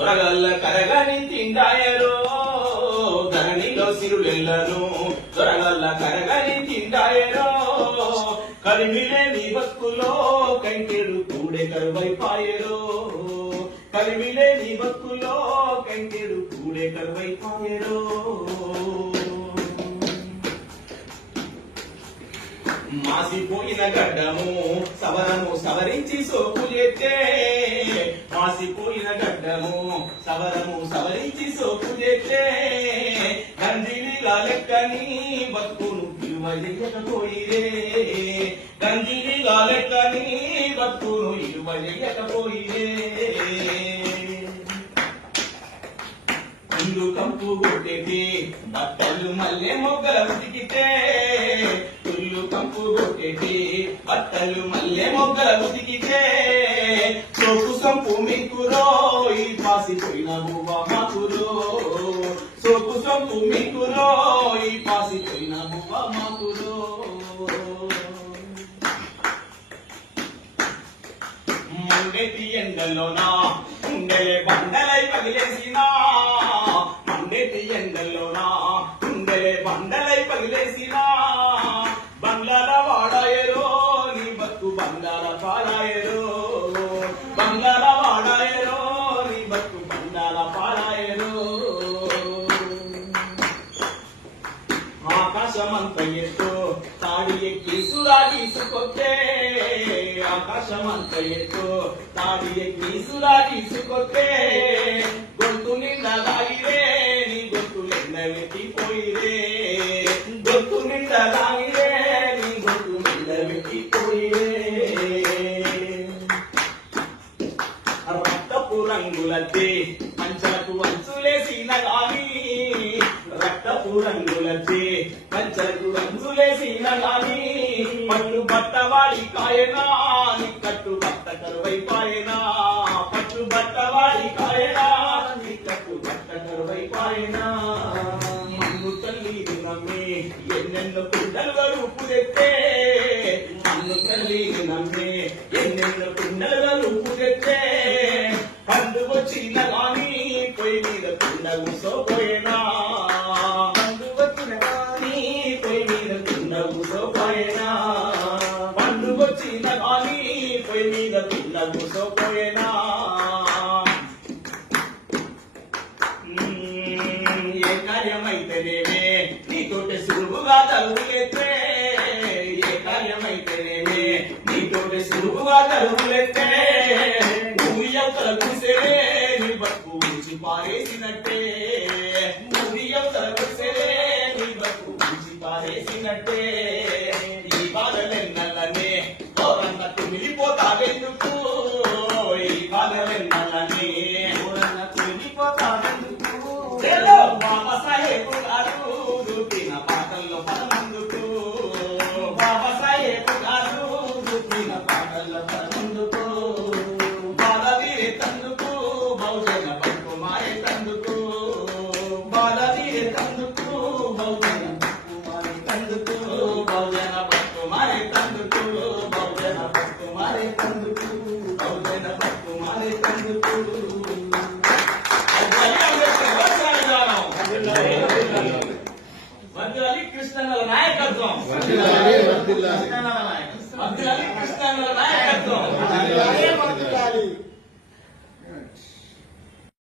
దొరగల్ల కరగని తిండాయరో ధరణిలో సిరులెల్లను. దొరగల్ల కరగని తిండాయరో కలిమిలే నీ బతుకులో కంకెడు కూడే కరువైపాయరో. కలిమిలే నీ బతుకులో కంకెడు కూడే కరువైపాయరో. మాసిపోయిన గడ్డము సవరము సవరించి సోపు చేస్తే. మాసిపోయిన గడ్డము సవరము సవరించి సోపు చేస్తే. గంజిలిగా లెక్కని బతుకును ఇరువజేయకపోయిరే గంజిలిగా లెక్కని బతుకును ఇరువజేయకపోయిరే ఇల్లు కంపు కొట్టేది బట్టలు మళ్ళీ మొగ్గల ఉతికితే. బట్టలు మల్లె మొగ్గల ఉతికితే సోపు సంపు మీకురో ఈ పాసిపోయిన బువ్వ మాకురో. సోపు సంపు మీకురో ఈ పాసిపోయిన బువ్వ మాకురో. మండేటి ఎండలోనా ఉండలే బండలై పగిలేసినా తాడి ఎక్కి సురా తీసుకొస్తే ఆకాశమంత ఎత్తు తాడి ఎక్కి సురా తీసుకొస్తే గొంతు నిండా లాగిరే నీ గొంతు నిండ వెతిపోయిరే గొంతు నిండా లాగిరే నీ గొంతు నిండ వెతిపోయిరే రక్తపు రంగులతే పంచలకు అంచులేసిన గాలి రక్తపు రంగులతే పంచలకు అంచులేసిన గాని పట్టు బట్టవాడి కాయనా కట్టు బట్ట కరువై పాయనా పట్టు బట్టవాడి కాయనా కట్టు బట్ట కరువై పాయనా. మన్ను తల్లి నమ్మి ఎన్నెన్నో కుండలుగా రూపు తెచ్చే మన్ను తల్లి నమ్మి ఎన్నెన్నో కుండలుగా రూపు తెచ్చే పండు వచ్చిన గాని పొయ్యి మీద కుండ ఉసో కూసోపోయేనా పండు వచ్చిన పొయ్యి మీద కుండ కూసోపోయేనా? ఏ కార్యమైతేనేమే నీతోటి సులువుగా తలుగులెత్తే ఏ కార్యమైతేనేమే నీతోటి సులువుగా తలుగులెత్తే నీ బతుకు ఉంచి పారేసినట్టే. నీ బతుకు ఉంచి పారేసినట్టే. Tell కృష్ణన్నల నాయకత్వం. కృష్ణన్నల నాయకత్వం.